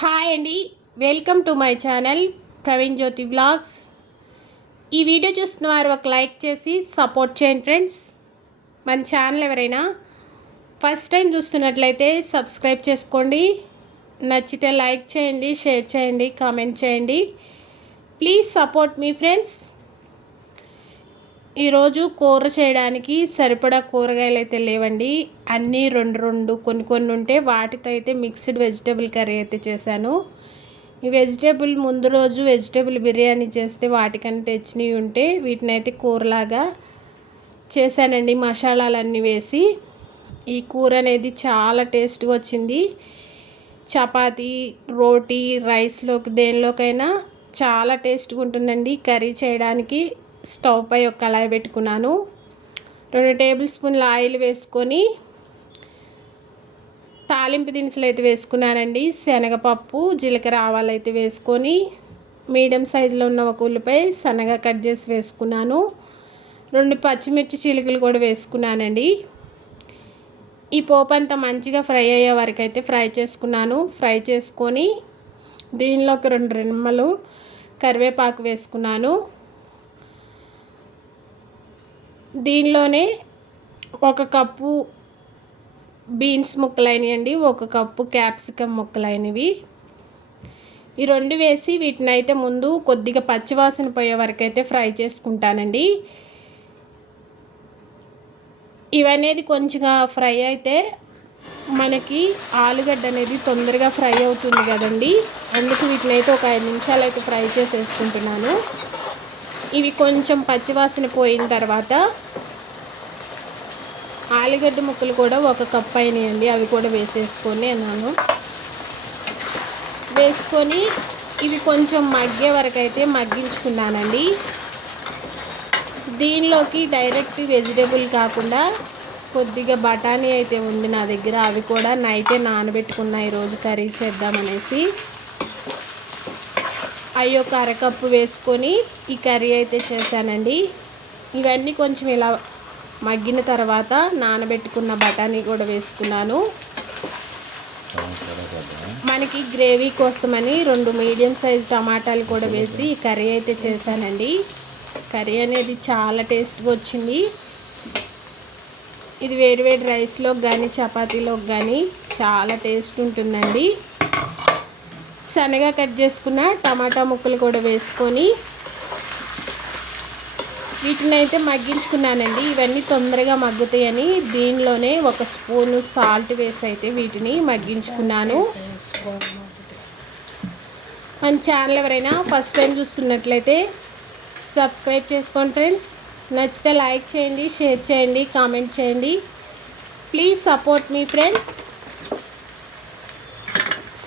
Hi అండి. Welcome to my channel Praveen Jyothi blogs ఈ video చూస్తున్న వారు ఒక లైక్ చేసి సపోర్ట్ చేయండి ఫ్రెండ్స్. మన ఛానల్ ఎవరైనా ఫస్ట్ టైం చూస్తున్నట్లయితే సబ్స్క్రైబ్ చేసుకోండి. నచ్చితే లైక్ చేయండి షేర్ చేయండి కామెంట్ చేయండి. ప్లీజ్ సపోర్ట్ మీ ఫ్రెండ్స్. ఈరోజు కూర చేయడానికి సరిపడా కూరగాయలు అయితే లేవండి. అన్నీ రెండు రెండు కొన్ని కొన్ని ఉంటే వాటితో అయితే మిక్స్డ్ వెజిటేబుల్ కర్రీ అయితే చేశాను. ఈ వెజిటేబుల్ ముందు రోజు వెజిటేబుల్ బిర్యానీ చేస్తే వాటికని తెచ్చినవి ఉంటే వీటిని అయితే కూరలాగా చేశానండి. మసాలాలన్నీ వేసి ఈ కూర అనేది చాలా టేస్ట్గా వచ్చింది. చపాతీ రోటీ రైస్లోకి దేనిలోకైనా చాలా టేస్ట్గా ఉంటుందండి కర్రీ చేయడానికి. స్టవ్ పై ఒక కళాయి పెట్టుకున్నాను. రెండు టేబుల్ స్పూన్ల ఆయిల్ వేసుకొని తాలింపు దినుసులు అయితే వేసుకున్నానండి. శనగపప్పు జీలకర్ర ఆవాలు అయితే వేసుకొని మీడియం సైజులో ఉన్న ఒక ఉల్లిపాయ సన్నగా కట్ చేసి వేసుకున్నాను. రెండు పచ్చిమిర్చి చిలుకలు కూడా వేసుకున్నానండి. ఈ పోపు అంతా మంచిగా ఫ్రై అయ్యే వరకు అయితే ఫ్రై చేసుకున్నాను. ఫ్రై చేసుకొని దీనిలోకి రెండు రెమ్మలు కరివేపాకు వేసుకున్నాను. దీనిలోనే ఒక కప్పు బీన్స్ ముక్కలైనవి ఒక కప్పు క్యాప్సికమ్ ముక్కలైనవి. ఈ రెండు వేసి వీటిని అయితే ముందు కొద్దిగా పచ్చివాసన పోయే వరకు అయితే ఫ్రై చేసుకుంటానండి. ఇవనేది కొంచెంగా ఫ్రై అయితే మనకి ఆలుగడ్డ అనేది తొందరగా ఫ్రై అవుతుంది కదండి. అందుకు వీటిని అయితే ఒక ఐదు నిమిషాలు అయితే ఫ్రై చేసేసుకుంటున్నాను. ఇవి కొంచెం పచ్చివాసన పోయిన తర్వాత ఆలుగడ్డ ముక్కలు కూడా ఒక కప్ అయినాయండి అవి కూడా వేసేసుకొని అన్నాను. వేసుకొని ఇవి కొంచెం మగ్గే వరకు అయితే మగ్గించుకున్నానండి. దీనిలోకి డైరెక్ట్ వెజిటేబుల్ కాకుండా కొద్దిగా బఠానీ అయితే ఉంది నా దగ్గర. అవి కూడా నైటే నానబెట్టుకున్నా ఈరోజు కర్రీ చేద్దామనేసి. అవి ఒక అరకప్పు వేసుకొని ఈ కర్రీ అయితే చేశానండి. ఇవన్నీ కొంచెం ఇలా మగ్గిన తర్వాత నానబెట్టుకున్న బఠానీ కూడా వేసుకున్నాను. మనకి గ్రేవీ కోసమని రెండు మీడియం సైజ్ టమాటాలు కూడా వేసి ఈ కర్రీ అయితే చేశానండి. కర్రీ అనేది చాలా టేస్ట్గా వచ్చింది. ఇది వేడి వేడి రైస్లోకి కానీ చపాతీలోకి కానీ చాలా టేస్ట్ ఉంటుందండి. సన్నగా కట్ చేసుకున్న టమాటా ముక్కలు కూడా వేసుకొని వీటిని అయితే మగ్గించుకున్నానండి. ఇవన్నీ తొందరగా మగ్గుతాయని దీనిలోనే ఒక స్పూను సాల్ట్ వేసి అయితే వీటిని మగ్గించుకున్నాను. మన ఛానల్ ఎవరైనా ఫస్ట్ టైం చూస్తున్నట్లయితే సబ్స్క్రైబ్ చేసుకోండి ఫ్రెండ్స్. నచ్చితే లైక్ చేయండి షేర్ చేయండి కామెంట్ చేయండి. ప్లీజ్ సపోర్ట్ మీ ఫ్రెండ్స్.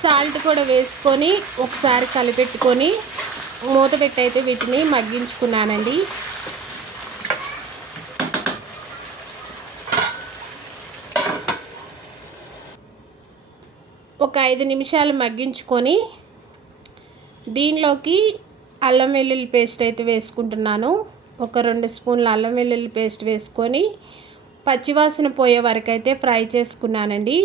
సాల్ట్ కూడా వేసుకొని ఒకసారి కలిపెట్టుకొని మూత పెట్టి అయితే వీటిని మగ్గించుకున్నానండి. ఒక ఐదు నిమిషాలు మగ్గించుకొని దీనిలోకి అల్లం వెల్లుల్లి పేస్ట్ అయితే వేసుకుంటున్నాను. ఒక రెండు స్పూన్ల అల్లం వెల్లుల్లి పేస్ట్ వేసుకొని పచ్చివాసన పోయే వరకు అయితే ఫ్రై చేసుకున్నానండి.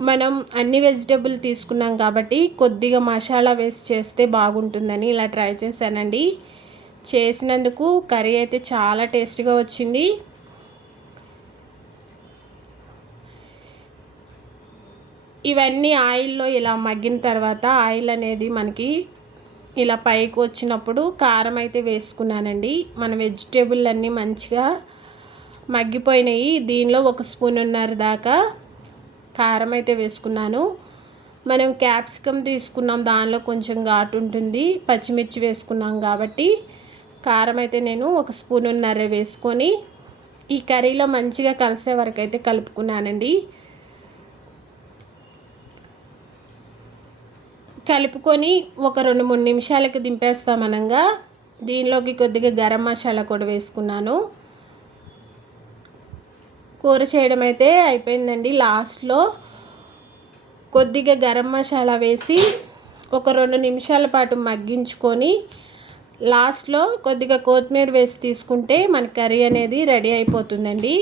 మనం అన్ని వెజిటేబుల్ తీసుకున్నాం కాబట్టి కొద్దిగా మసాలా వేసి చేస్తే బాగుంటుందని ఇలా ట్రై చేశానండి. చేసినందుకు కర్రీ అయితే చాలా టేస్ట్గా వచ్చింది. ఇవన్నీ ఆయిల్లో ఇలా మగ్గిన తర్వాత ఆయిల్ అనేది మనకి ఇలా పైకి వచ్చినప్పుడు కారం అయితే వేసుకున్నానండి. మన వెజిటేబుల్ అన్నీ మంచిగా మగ్గిపోయినాయి. దీనిలో ఒక స్పూన్ ఉన్నారు దాకా కారం అయితే వేసుకున్నాను. మనం క్యాప్సికమ్ తీసుకున్నాం దానిలో కొంచెం ఘాటు ఉంటుంది. పచ్చిమిర్చి వేసుకున్నాం కాబట్టి కారం అయితే నేను ఒక స్పూన్నర వేసుకొని ఈ కర్రీలో మంచిగా కలిసే వరకు అయితే కలుపుకున్నానండి. కలుపుకొని ఒక రెండు మూడు నిమిషాలకి దింపేస్తామనగా. దీనిలోకి కొద్దిగా గరం మసాలా కూడా వేసుకున్నాను. కూర చేయడం అయితే అయిపోయిందండి. లాస్ట్లో కొద్దిగా గరం మసాలా వేసి ఒక రెండు నిమిషాల పాటు మగ్గించుకొని లాస్ట్లో కొద్దిగా కొత్తిమీర వేసి తీసుకుంటే మన కర్రీ అనేది రెడీ అయిపోతుందండి.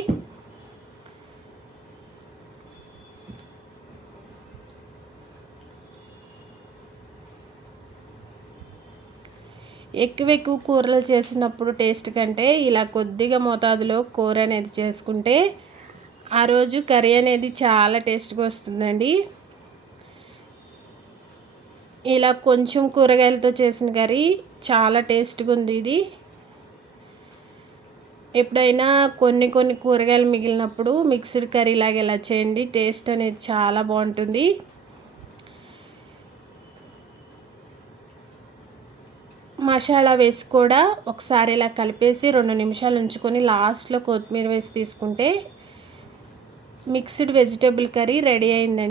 ఎక్కువ ఎక్కువ కూరలు చేసినప్పుడు టేస్ట్ కంటే ఇలా కొద్దిగా మోతాదులో కూర అనేది చేసుకుంటే ఆ రోజు కర్రీ అనేది చాలా టేస్ట్గా వస్తుందండి. ఇలా కొంచెం కూరగాయలతో చేసిన కర్రీ చాలా టేస్ట్గా ఉంది ఇది. ఎప్పుడైనా కొన్ని కొన్ని కూరగాయలు మిగిలినప్పుడు మిక్స్డ్ కర్రీ లాగా ఇలా చేయండి టేస్ట్ అనేది చాలా బాగుంటుంది. మసాలా వేసి కూడా ఒకసారి ఇలా కలిపేసి రెండు నిమిషాలు ఉంచుకొని లాస్ట్లో కొత్తిమీర వేసి తీసుకుంటే మిక్స్డ్ వెజిటేబుల్ కర్రీ రెడీ అయిందండి.